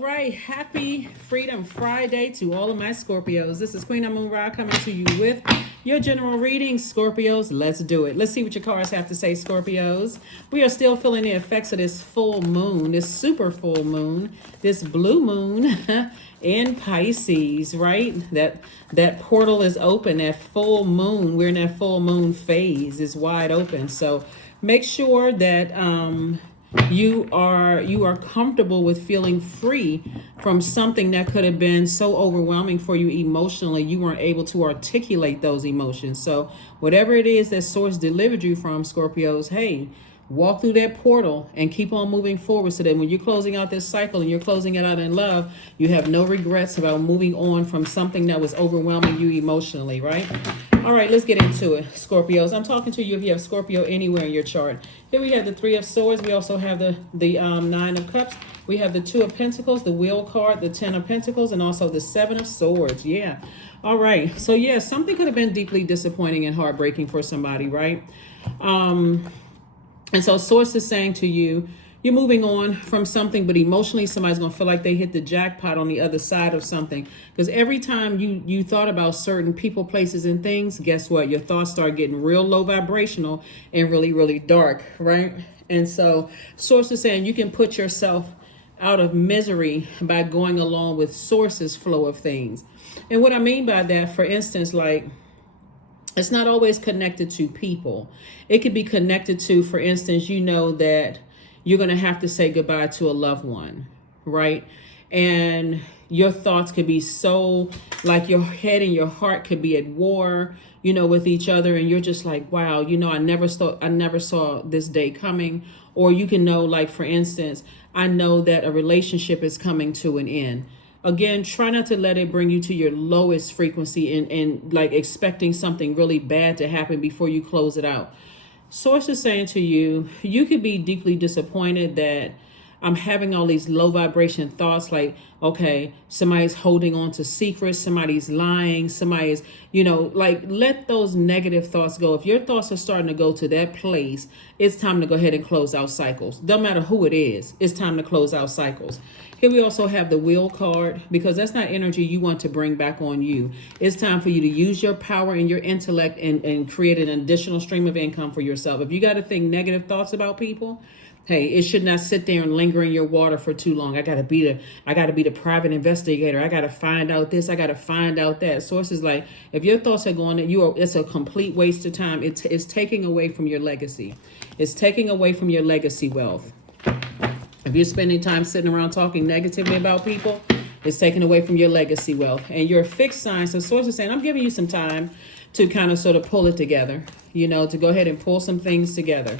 right, happy Freedom Friday to all of my Scorpios. This is Queen Amun Ra coming to you with your general reading. Scorpios, let's do it. Let's see what your cards have to say, Scorpios. We are still feeling the effects of this full moon, this super full moon, this blue moon in Pisces, right? That portal is open, that full moon. We're in that full moon phase, is wide open. So make sure that you are comfortable with feeling free from something that could have been so overwhelming for you emotionally you weren't able to articulate those emotions. So whatever it is that source delivered you from, Scorpios, hey, walk through that portal and keep on moving forward so that when you're closing out this cycle and you're closing it out in love, you have no regrets about moving on from something that was overwhelming you emotionally, right? All right, let's get into it, Scorpios. I'm talking to you if you have Scorpio anywhere in your chart. Here we have the Three of Swords. We also have the Nine of Cups. We have the Two of Pentacles, the Wheel card, the Ten of Pentacles, and also the Seven of Swords. Yeah. All right. So, yeah, something could have been deeply disappointing and heartbreaking for somebody, right? And so source is saying to you, you're moving on from something, but emotionally somebody's going to feel like they hit the jackpot on the other side of something. Because every time you thought about certain people, places, and things, guess what? Your thoughts start getting real low vibrational and really, really dark, right? And so source is saying you can put yourself out of misery by going along with source's flow of things. And what I mean by that, for instance, like, it's not always connected to people. It could be connected to, for instance, you know that you're going to have to say goodbye to a loved one, right? And your thoughts could be so, like, your head and your heart could be at war, you know, with each other. And you're just like, wow, you know, I never saw this day coming. Or you can know, like, for instance, I know that a relationship is coming to an end. Again, try not to let it bring you to your lowest frequency and like expecting something really bad to happen before you close it out. Source is saying to you, you could be deeply disappointed that I'm having all these low vibration thoughts like, okay, somebody's holding on to secrets, somebody's lying, somebody's, you know, like, let those negative thoughts go. If your thoughts are starting to go to that place, it's time to go ahead and close out cycles. Don't matter who it is, it's time to close out cycles. Here we also have the Wheel card, because that's not energy you want to bring back on you. It's time for you to use your power and your intellect and create an additional stream of income for yourself. If you got to think negative thoughts about people, hey, it should not sit there and linger in your water for too long. I gotta be the private investigator. I gotta find out this. I gotta find out that. Sources like, if your thoughts are going, it's a complete waste of time. It's taking away from your legacy. It's taking away from your legacy wealth. If you're spending time sitting around talking negatively about people, it's taking away from your legacy wealth. And you're a fixed sign. So source is saying, I'm giving you some time to kind of sort of pull it together, you know, to go ahead and pull some things together.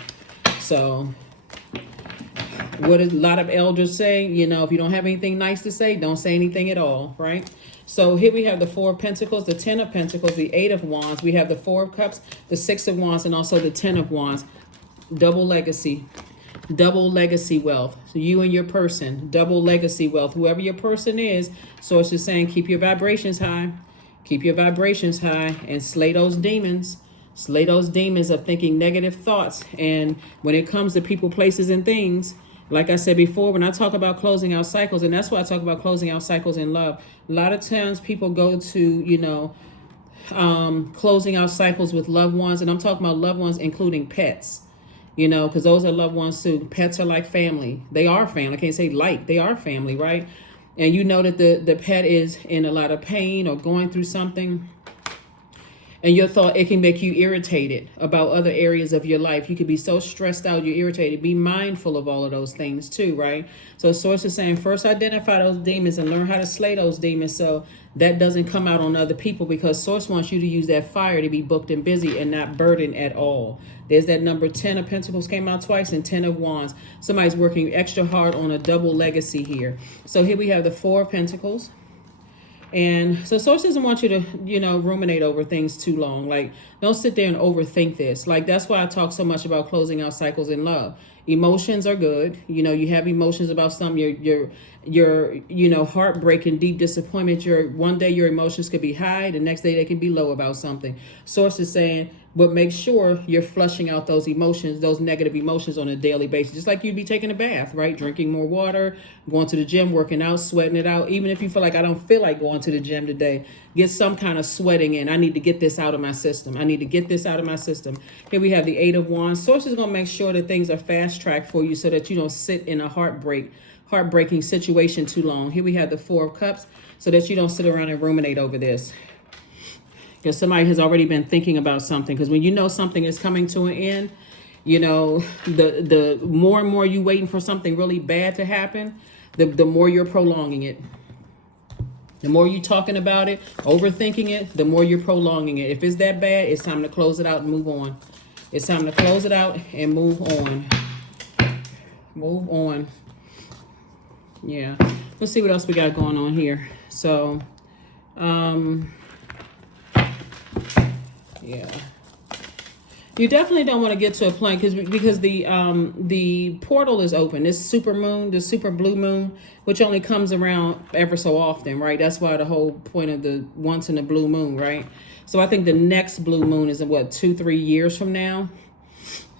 So what a lot of elders say, you know, if you don't have anything nice to say, don't say anything at all, right? So here we have the Four of Pentacles, the Ten of Pentacles, the Eight of Wands. We have the Four of Cups, the Six of Wands, and also the Ten of Wands. Double legacy wealth. So you and your person, double legacy wealth. Whoever your person is, source is saying, keep your vibrations high. Keep your vibrations high and slay those demons. Slay those demons of thinking negative thoughts. And when it comes to people, places, and things, like I said before, when I talk about closing out cycles, and that's why I talk about closing out cycles in love, a lot of times people go to, you know, closing out cycles with loved ones. And I'm talking about loved ones, including pets, you know, because those are loved ones too. Pets are like family. They are family. I can't say like, they are family, right? And you know that the pet is in a lot of pain or going through something. And your thought, it can make you irritated about other areas of your life. You could be so stressed out, you're irritated. Be mindful of all of those things too, right? So source is saying, first identify those demons and learn how to slay those demons so that doesn't come out on other people, because source wants you to use that fire to be booked and busy and not burdened at all. There's that number 10 of Pentacles came out twice, and 10 of Wands. Somebody's working extra hard on a double legacy here. So here we have the Four of Pentacles. And so source doesn't want you to, you know, ruminate over things too long. Like, don't sit there and overthink this. Like, that's why I talk so much about closing out cycles in love. Emotions are good. You know, you have emotions about something. Your you know, heartbreak and deep disappointment. One day your emotions could be high. The next day they can be low about something. Source is saying, But make sure you're flushing out those emotions, those negative emotions on a daily basis. Just like you'd be taking a bath, right? Drinking more water, going to the gym, working out, sweating it out. Even if you feel like I don't feel like going to the gym today, get some kind of sweating in. I need to get this out of my system. I need to get this out of my system. Here we have the 8 of Wands. Source is going to make sure that things are fast tracked for you so that you don't sit in a heartbreaking situation too long. Here we have the 4 of Cups so that you don't sit around and ruminate over this. Because somebody has already been thinking about something. Because when you know something is coming to an end, you know, the more and more you waiting for something really bad to happen, the more you're prolonging it. The more you talking about it, overthinking it, the more you're prolonging it. If it's that bad, it's time to close it out and move on. It's time to close it out and move on. Move on. Yeah. Let's see what else we got going on here. So, yeah, you definitely don't want to get to a point because the portal is open. This super moon, the super blue moon, which only comes around ever so often, right? That's why the whole point of the once in a blue moon, right? So I think the next blue moon is in what, 2-3 years from now.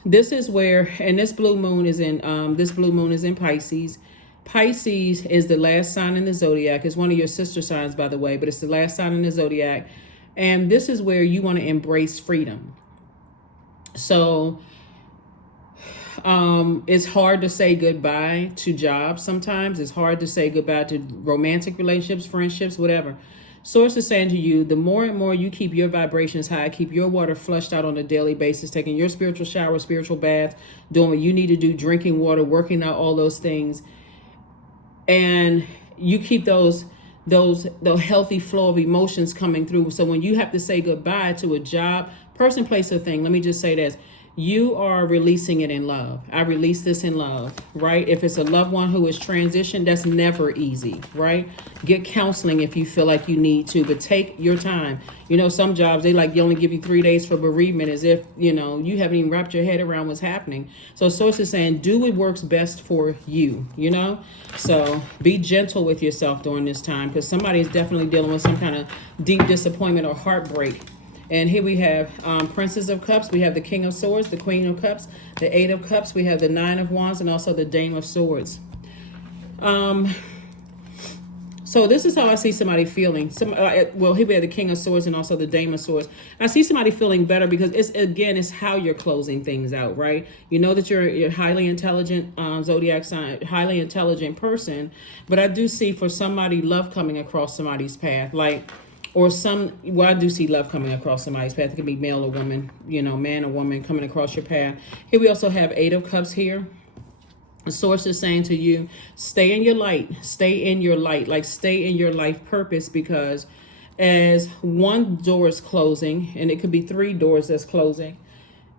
This is where, and this blue moon is in Pisces. Pisces is the last sign in the zodiac. It's one of your sister signs, by the way, but it's the last sign in the zodiac. And this is where you want to embrace freedom. So it's hard to say goodbye to jobs sometimes. It's hard to say goodbye to romantic relationships, friendships, whatever. Source is saying to you, the more and more you keep your vibrations high, keep your water flushed out on a daily basis, taking your spiritual shower, spiritual bath, doing what you need to do, drinking water, working out, all those things. And you keep the healthy flow of emotions coming through. So when you have to say goodbye to a job, person, place, or thing, let me just say this. You are releasing it in love. I release this in love, right? If it's a loved one who is transitioned, that's never easy, right? Get counseling if you feel like you need to, but take your time. You know, some jobs, they only give you 3 days for bereavement as if, you know, you haven't even wrapped your head around what's happening. So Source is saying, do what works best for you, you know? So be gentle with yourself during this time because somebody is definitely dealing with some kind of deep disappointment or heartbreak. And here we have Princess of Cups. We have the King of Swords, the Queen of Cups, the 8 of Cups. We have the 9 of Wands and also the Dame of Swords. So this is how I see somebody feeling. Well, here we have the King of Swords and also the Dame of Swords. I see somebody feeling better because it's how you're closing things out, right? You know that you're a highly intelligent zodiac sign, highly intelligent person. But I do see for somebody love coming across somebody's path, I do see love coming across somebody's path. It can be male or woman, you know, man or woman coming across your path. Here we also have 8 of Cups here. The Source is saying to you, stay in your light, stay in your light, stay in your life purpose, because as one door is closing, and it could be 3 doors that's closing,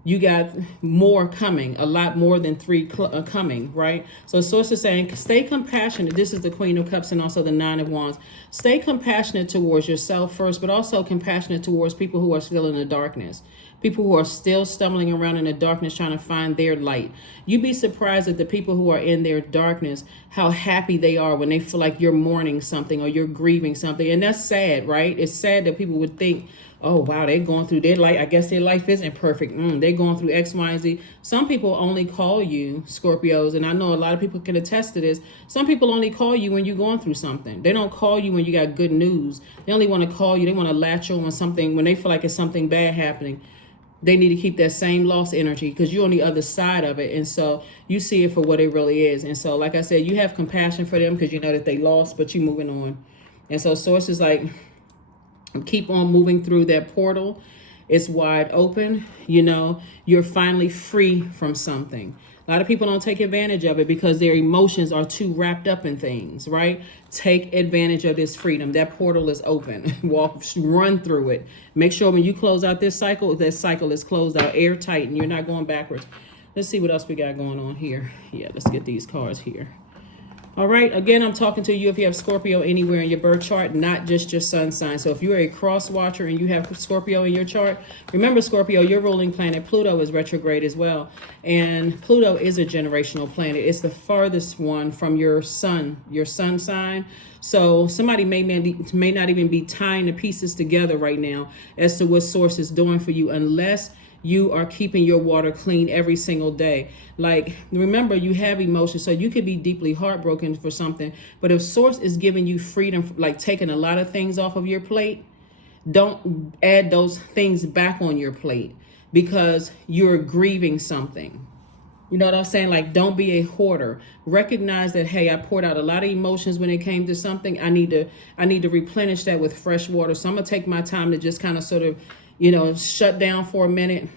you got more coming, a lot more than 3 coming, right? So Source is saying, stay compassionate. This is the Queen of Cups and also the 9 of Wands. Stay compassionate towards yourself first, but also compassionate towards people who are still in the darkness. People who are still stumbling around in the darkness trying to find their light. You'd be surprised at the people who are in their darkness, how happy they are when they feel like you're mourning something or you're grieving something. And that's sad, right? It's sad that people would think, oh, wow, they're going through their life. I guess their life isn't perfect. They're going through X, Y, and Z. Some people only call you, Scorpios, and I know a lot of people can attest to this. Some people only call you when you're going through something. They don't call you when you got good news. They only want to call you. They want to latch on something when they feel like it's something bad happening. They need to keep that same lost energy because you're on the other side of it. And so you see it for what it really is. And so, like I said, you have compassion for them because you know that they lost, but you're moving on. And so Source is like, keep on moving through that portal. It's wide open. You know, you're finally free from something. A lot of people don't take advantage of it because their emotions are too wrapped up in things, right? Take advantage of this freedom. That portal is open. Run through it. Make sure when you close out this cycle, that cycle is closed out airtight and you're not going backwards. Let's see what else we got going on here. Yeah, let's get these cards here. All right, again, I'm talking to you if you have Scorpio anywhere in your birth chart, not just your sun sign. So if you're a cross watcher and you have Scorpio in your chart, remember, Scorpio, your ruling planet Pluto is retrograde as well. And Pluto is a generational planet. It's the farthest one from your sun sign. So somebody may not even be tying the pieces together right now as to what source is doing for you, unless you are keeping your water clean every single day. Like, remember, you have emotions, so you could be deeply heartbroken for something, but if source is giving you freedom, like taking a lot of things off of your plate, don't add those things back on your plate because you're grieving something. You know what I'm saying? Like, don't be a hoarder. Recognize that, hey, I poured out a lot of emotions when it came to something. I need to replenish that with fresh water. So I'm gonna take my time to just kind of sort of, shut down for a minute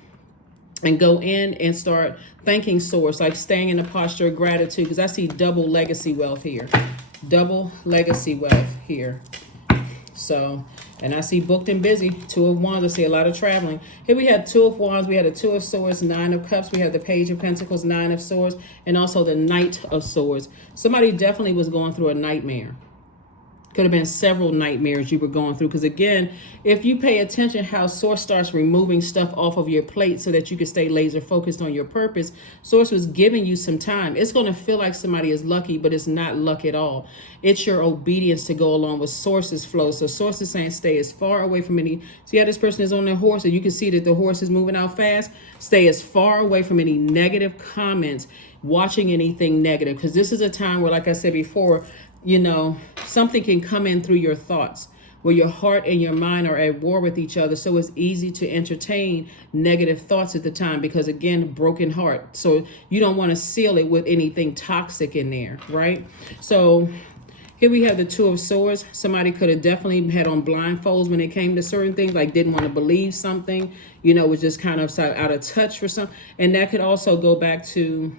and go in and start thanking source, like staying in a posture of gratitude, because I see double legacy wealth here. Double legacy wealth here. So, and I see booked and busy. Two of Wands. I see a lot of traveling. Here we had Two of Wands. We had a Two of Swords, Nine of Cups. We had the Page of Pentacles, Nine of Swords, and also the Knight of Swords. Somebody definitely was going through a nightmare. Could have been several nightmares you were going through. Because again, if you pay attention how source starts removing stuff off of your plate so that you can stay laser focused on your purpose, source was giving you some time. It's going to feel like somebody is lucky, but it's not luck at all. It's your obedience to go along with source's flow. So source is saying stay as far away from any. See how this person is on their horse, and you can see that the horse is moving out fast. Stay as far away from any negative comments, watching anything negative, because this is a time where, like I said before, something can come in through your thoughts where your heart and your mind are at war with each other. So it's easy to entertain negative thoughts at the time because, again, broken heart. So you don't want to seal it with anything toxic in there, right? So here we have the Two of Swords. Somebody could have definitely had on blindfolds when it came to certain things, like didn't want to believe something, was just kind of out of touch for some. And that could also go back to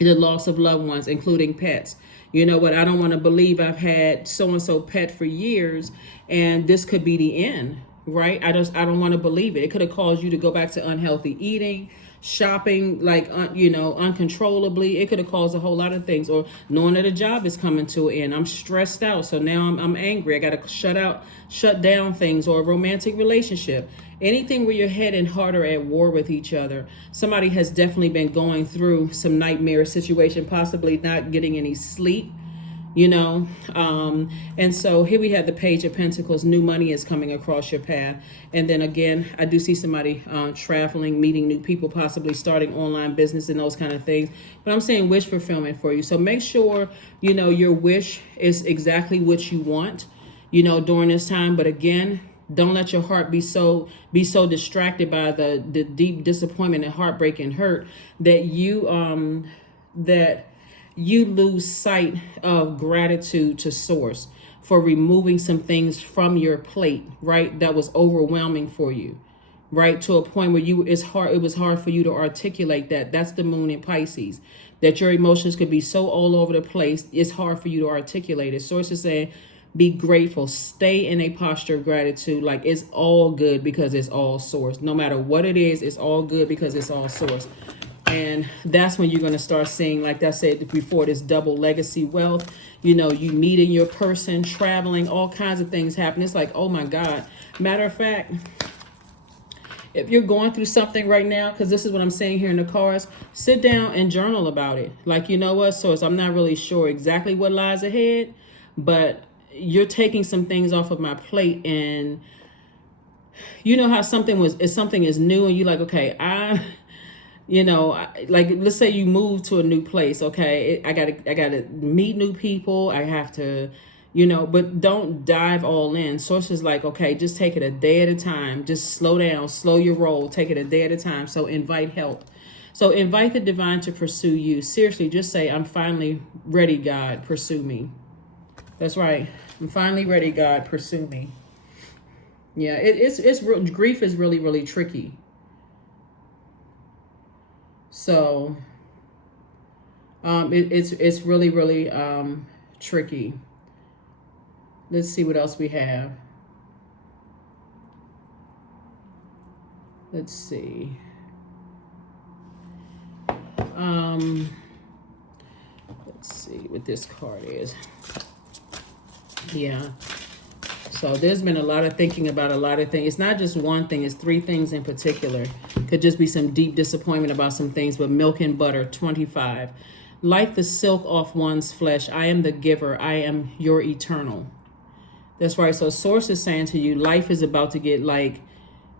the loss of loved ones, including pets. You know what? I don't want to believe I've had so-and-so pet for years, and this could be the end, right? I don't want to believe it. It could have caused you to go back to unhealthy eating, shopping, like, uncontrollably. It could have caused a whole lot of things, or knowing that a job is coming to an end. I'm stressed out, so now I'm angry. I got to shut down things, or a romantic relationship. Anything where your head and heart are at war with each other. Somebody has definitely been going through some nightmare situation, possibly not getting any sleep, and so here we have the Page of Pentacles. New money is coming across your path. And then again, I do see somebody traveling, meeting new people, possibly starting online business and those kind of things. But I'm saying wish fulfillment for you. So make sure, your wish is exactly what you want, during this time. But again, don't let your heart be so distracted by the deep disappointment and heartbreak and hurt that you lose sight of gratitude to source for removing some things from your plate, right? That was overwhelming for you, right? To a point where it was hard for you to articulate that. That's the moon in Pisces, that your emotions could be so all over the place. It's hard for you to articulate it. Source is saying, be grateful, stay in a posture of gratitude. Like, it's all good because it's all source. No matter what it is, it's all good because it's all source. And that's when you're going to start seeing, like I said before, this double legacy wealth. You meeting your person, traveling, all kinds of things happen. It's like, oh my God. Matter of fact, if you're going through something right now, because this is what I'm saying here in the cards, sit down and journal about it. Like, you know what, source, I'm not really sure exactly what lies ahead, but you're taking some things off of my plate. And you know how something is new and you're like, okay, like, let's say you move to a new place. Okay, I gotta meet new people. I have to, but don't dive all in. Source is like, okay, just take it a day at a time. Just slow down, slow your roll. Take it a day at a time. So invite help. So invite the divine to pursue you. Seriously, just say, I'm finally ready, God, pursue me. That's right. I'm finally ready, God, pursue me. Yeah, it's grief is really, really tricky. So it's really, really tricky. Let's see what else we have. Let's see. see what this card is. Yeah. So there's been a lot of thinking about a lot of things. It's not just one thing. It's 3 things in particular. Could just be some deep disappointment about some things. But milk and butter, 25. Like the silk off one's flesh, I am the giver. I am your eternal. That's right. So source is saying to you, life is about to get like,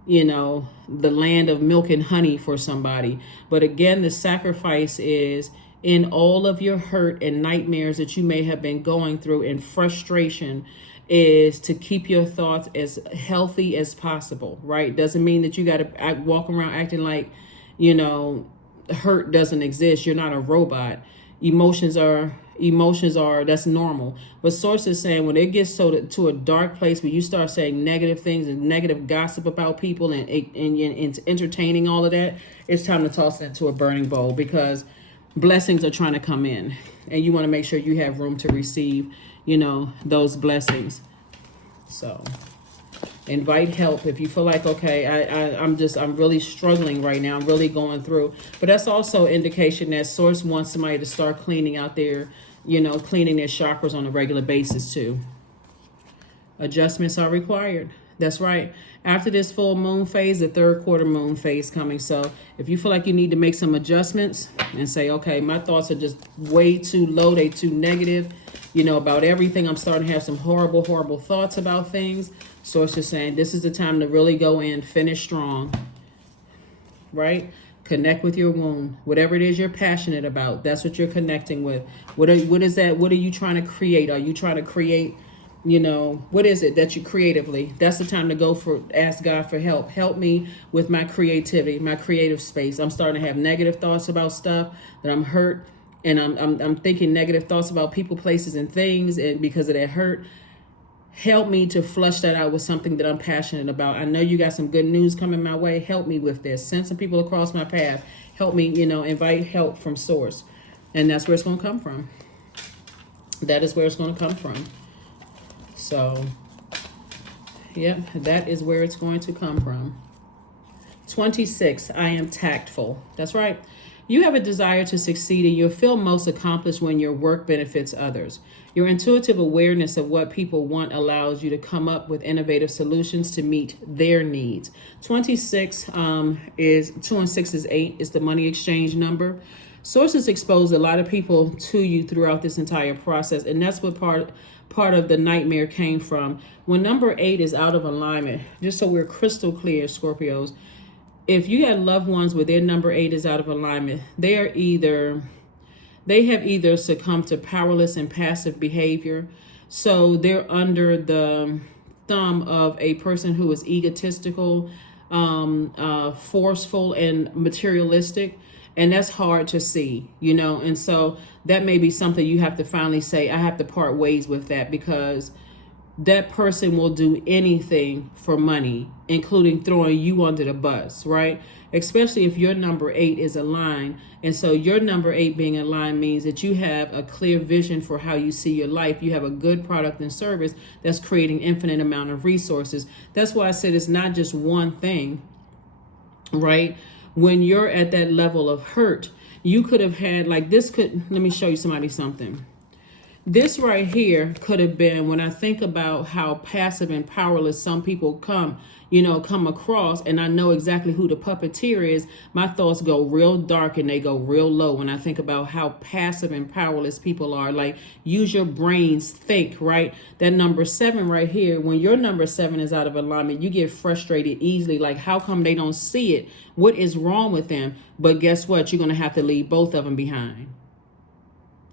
you know, the land of milk and honey for somebody. But again, the sacrifice is in all of your hurt and nightmares that you may have been going through and frustration is to keep your thoughts as healthy as possible, right? Doesn't mean that you got to walk around acting like, you know, hurt doesn't exist. You're not a robot. Emotions are, that's normal. But source is saying when it gets to a dark place where you start saying negative things and negative gossip about people and entertaining all of that, it's time to toss it into a burning bowl, because blessings are trying to come in and you want to make sure you have room to receive, you know, those blessings. So invite help if you feel like, okay, I'm really struggling right now. I'm really going through. But that's also indication that source wants somebody to start cleaning out their, you know, cleaning their chakras on a regular basis too. Adjustments are required. That's right. After this full moon phase, the 3rd quarter moon phase coming. So if you feel like you need to make some adjustments and say, okay, my thoughts are just way too low, they too negative, you know, about everything. I'm starting to have some horrible, horrible thoughts about things. Source is saying this is the time to really go in, finish strong, right? Connect with your womb. Whatever it is you're passionate about, that's what you're connecting with. What is that? What are you trying to create? Are you trying to create, you know, what is it that you creatively? That's the time to go for, ask God for help. Help me with my creativity, my creative space. I'm starting to have negative thoughts about stuff that I'm hurt. And I'm thinking negative thoughts about people, places, and things, and because of that hurt. Help me to flush that out with something that I'm passionate about. I know you got some good news coming my way. Help me with this. Send some people across my path. Help me, you know, invite help from source. And that's where it's going to come from. That is where it's going to come from. So, yep, that is where it's going to come from. 26, I am tactful. That's right. You have a desire to succeed and you'll feel most accomplished when your work benefits others. Your intuitive awareness of what people want allows you to come up with innovative solutions to meet their needs. 26 is 2 and 6 is 8. It's the money exchange number. Sources exposed a lot of people to you throughout this entire process, and that's what part of the nightmare came from. When number 8 is out of alignment, just so we're crystal clear, Scorpios, if you got loved ones where their number 8 is out of alignment, they have either succumbed to powerless and passive behavior. So they're under the thumb of a person who is egotistical, forceful, and materialistic. And that's hard to see, you know. And so that may be something you have to finally say, I have to part ways with that, because that person will do anything for money, including throwing you under the bus, right? Especially if your number 8 is aligned. And so your number 8 being aligned means that you have a clear vision for how you see your life. You have a good product and service that's creating infinite amount of resources. That's why I said it's not just one thing, right? When you're at that level of hurt, you could have had like this let me show you something. This right here could have been, when I think about how passive and powerless some people come across, and I know exactly who the puppeteer is, my thoughts go real dark and they go real low when I think about how passive and powerless people are. Like, use your brains, think, right? That number 7 right here, when your number 7 is out of alignment, you get frustrated easily. Like, how come they don't see it? What is wrong with them? But guess what? You're going to have to leave both of them behind.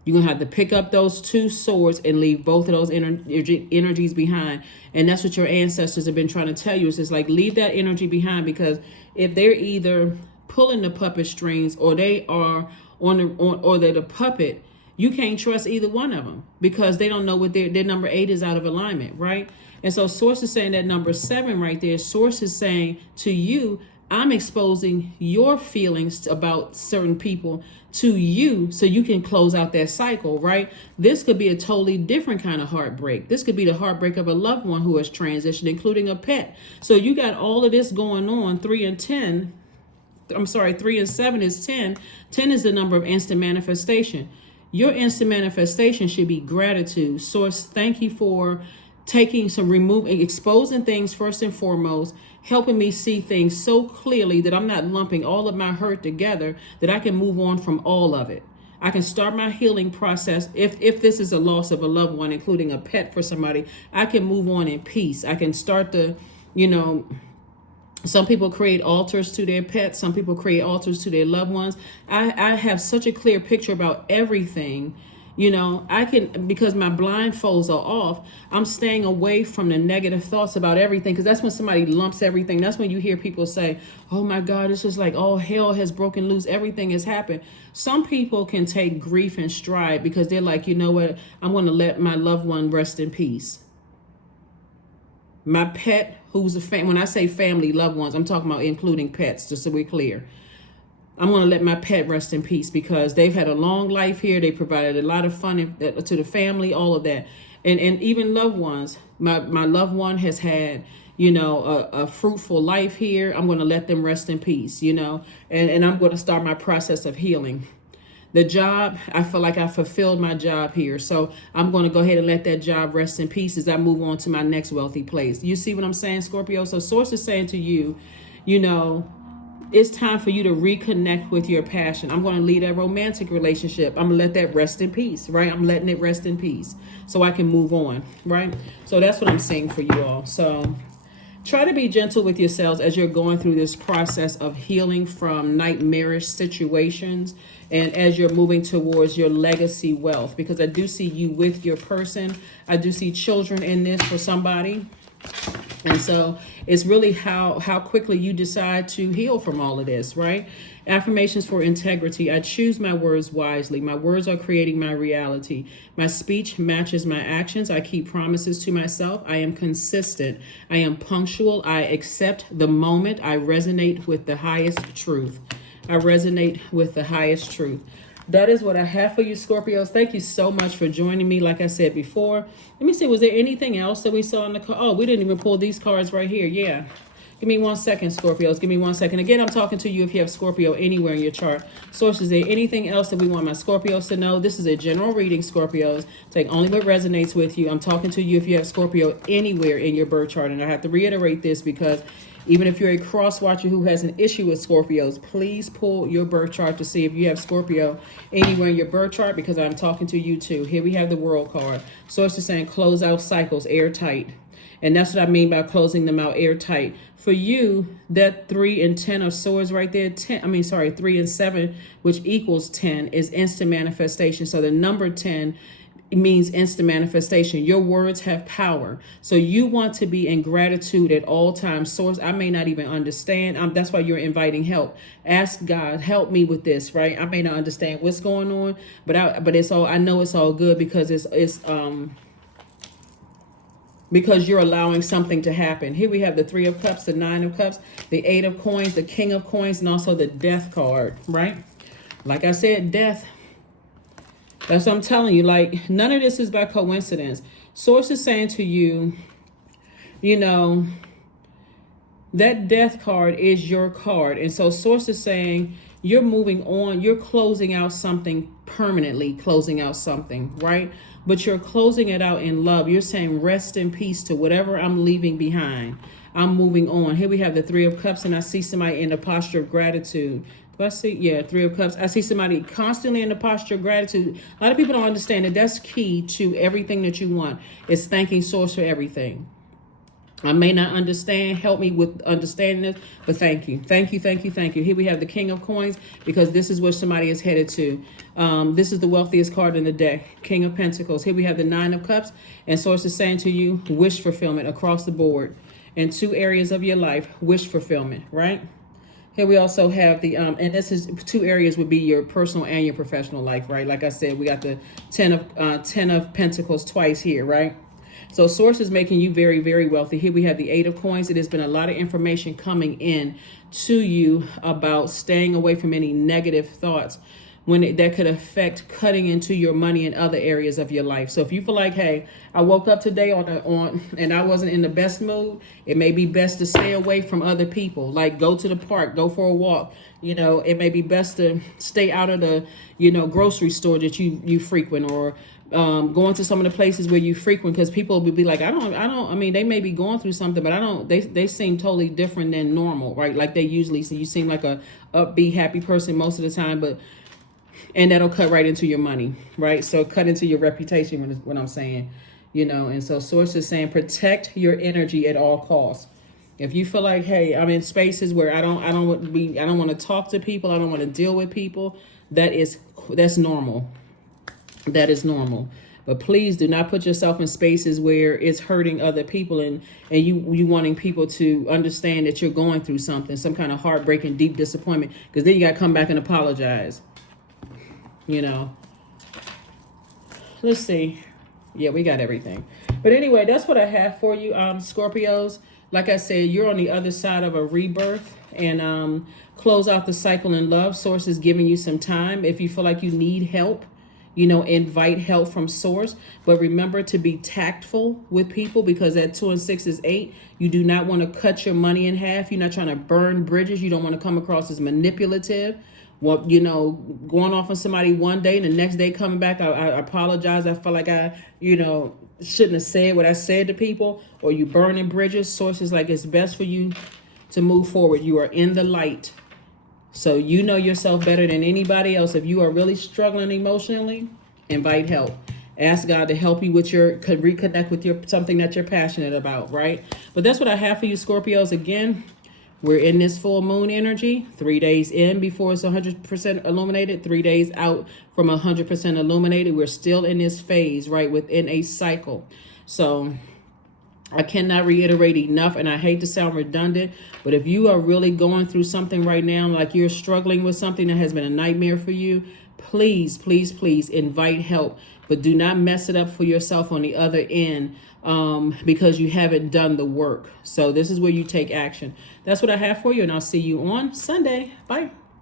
You're going to have to pick up those 2 swords and leave both of those energies behind. And that's what your ancestors have been trying to tell you. It's just like, leave that energy behind, because if they're either pulling the puppet strings or they are or they're the puppet, you can't trust either one of them, because they don't know what their number 8 is out of alignment, right? And so source is saying that number 7 right there, source is saying to you, I'm exposing your feelings about certain people to you so you can close out that cycle, right? This could be a totally different kind of heartbreak. This could be the heartbreak of a loved one who has transitioned, including a pet. So you got all of this going on. 3 and 7 is 10. 10 is the number of instant manifestation. Your instant manifestation should be gratitude. Source, thank you for exposing things first and foremost, helping me see things so clearly that I'm not lumping all of my hurt together, that I can move on from all of it. I can start my healing process. If this is a loss of a loved one, including a pet for somebody, I can move on in peace. I can start some people create altars to their pets. Some people create altars to their loved ones. I have such a clear picture about everything. I can, because my blindfolds are off, I'm staying away from the negative thoughts about everything. Because that's when somebody lumps everything. That's when you hear people say, oh my God, it's just like all hell has broken loose. Everything has happened. Some people can take grief in stride because they're like, you know what? I'm going to let my loved one rest in peace. My pet, who's when I say family, loved ones, I'm talking about including pets, just so we're clear. I'm going to let my pet rest in peace because they've had a long life here. They provided a lot of fun to the family, all of that. And even loved ones. My loved one has had, a fruitful life here. I'm going to let them rest in peace, and I'm going to start my process of healing. The job, I feel like I fulfilled my job here. So I'm going to go ahead and let that job rest in peace as I move on to my next wealthy place. You see what I'm saying, Scorpio? So Source is saying to you, it's time for you to reconnect with your passion. I'm going to lead a romantic relationship. I'm going to let that rest in peace, right? I'm letting it rest in peace so I can move on, right? So that's what I'm saying for you all. So try to be gentle with yourselves as you're going through this process of healing from nightmarish situations and as you're moving towards your legacy wealth, because I do see you with your person. I do see children in this for somebody. And so it's really how quickly you decide to heal from all of this, right? Affirmations for integrity. I choose my words wisely. My words are creating my reality. My speech matches my actions. I keep promises to myself. I am consistent. I am punctual. I accept the moment. I resonate with the highest truth. I resonate with the highest truth. That is what I have for you, Scorpios. Thank you so much for joining me. Like I said before, let me see, was there anything else that we saw in the card? Oh, we didn't even pull these cards right here. Yeah. Give me 1 second, Scorpios. Give me 1 second. Again, I'm talking to you if you have Scorpio anywhere in your chart. Source, is there anything else that we want my Scorpios to know? This is a general reading, Scorpios. Take only what resonates with you. I'm talking to you if you have Scorpio anywhere in your birth chart. And I have to reiterate this because even if you're a cross watcher who has an issue with Scorpios, please pull your birth chart to see if you have Scorpio anywhere in your birth chart, because I'm talking to you too. Here we have the World card. Source is saying close out cycles airtight. And that's what I mean by closing them out airtight. For you, that 3 and 10 of swords right there, 3 and 7, which equals 10, is instant manifestation. So the number 10 means instant manifestation. Your words have power. So you want to be in gratitude at all times. Source, I may not even understand. That's why you're inviting help. Ask God, help me with this, right? I may not understand what's going on, but it's all, I know it's all good because because you're allowing something to happen. Here we have the 3 of Cups, the 9 of Cups, the 8 of Coins, the King of Coins, and also the Death card, right? Like I said, death. That's what I'm telling you. Like, none of this is by coincidence. Source is saying to you, that Death card is your card. And so Source is saying you're moving on. You're closing out something permanently, closing out something, right? But you're closing it out in love. You're saying rest in peace to whatever I'm leaving behind. I'm moving on. Here we have the 3 of Cups, and I see somebody in the posture of gratitude. Do I see? Yeah, 3 of Cups. I see somebody constantly in the posture of gratitude. A lot of people don't understand that that's key to everything that you want. Is thanking Source for everything. I may not understand. Help me with understanding this, but thank you. Thank you, thank you, thank you. Here we have the King of Coins, because this is where somebody is headed to. This is the wealthiest card in the deck, King of Pentacles. Here we have the 9 of Cups, and Source is saying to you, wish fulfillment across the board. In 2 areas of your life, wish fulfillment, right? Here we also have the, and this is 2 areas would be your personal and your professional life, right? Like I said, we got the 10 of Pentacles twice here, right? So Source is making you very, very wealthy. Here we have the 8 of Coins. It has been a lot of information coming in to you about staying away from any negative thoughts. that could affect cutting into your money in other areas of your life. So if you feel like, hey, I woke up today and I wasn't in the best mood, it may be best to stay away from other people. Like go to the park, go for a walk. You know, it may be best to stay out of the, grocery store that you frequent, or going to some of the places where you frequent, because people will be like, I mean, they may be going through something, but they seem totally different than normal, right? Like they usually see. You seem like a upbeat, happy person most of the time, and that'll cut right into your money, right? So cut into your reputation, what I'm saying, and so source is saying protect your energy at all costs. If you feel like, hey, I'm in spaces where I don't want to talk to people, I don't want to deal with people, that's normal. That is normal. But please do not put yourself in spaces where it's hurting other people and you wanting people to understand that you're going through something, some kind of heartbreaking, deep disappointment, because then you got to come back and apologize. Let's see. Yeah, we got everything. But anyway, that's what I have for you, Scorpios. Like I said, you're on the other side of a rebirth, and close out the cycle in love. Source is giving you some time. If you feel like you need help, invite help from source. But remember to be tactful with people, because that 2 and 6 is 8. You do not want to cut your money in half. You're not trying to burn bridges. You don't want to come across as manipulative. Well, going off on somebody one day and the next day coming back, I apologize. I felt like I, shouldn't have said what I said to people, or you burning bridges. Sources like it's best for you to move forward. You are in the light. So you know yourself better than anybody else. If you are really struggling emotionally, invite help. Ask God to help you reconnect with something that you're passionate about, right? But that's what I have for you, Scorpios. Again, we're in this full moon energy, 3 days in before it's 100% illuminated, 3 days out from 100% illuminated. We're still in this phase, right, within a cycle. So I cannot reiterate enough, and I hate to sound redundant, but if you are really going through something right now, like you're struggling with something that has been a nightmare for you, please, please, please invite help. But do not mess it up for yourself on the other end, because you haven't done the work. So this is where you take action. That's what I have for you, and I'll see you on Sunday. Bye.